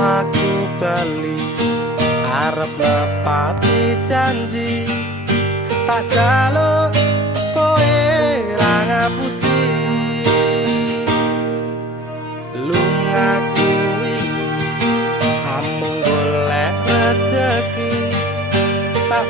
aku bali arep nepati janji tak jaluk kowe ra ngapusi lungaku iki amung golek rejeki tak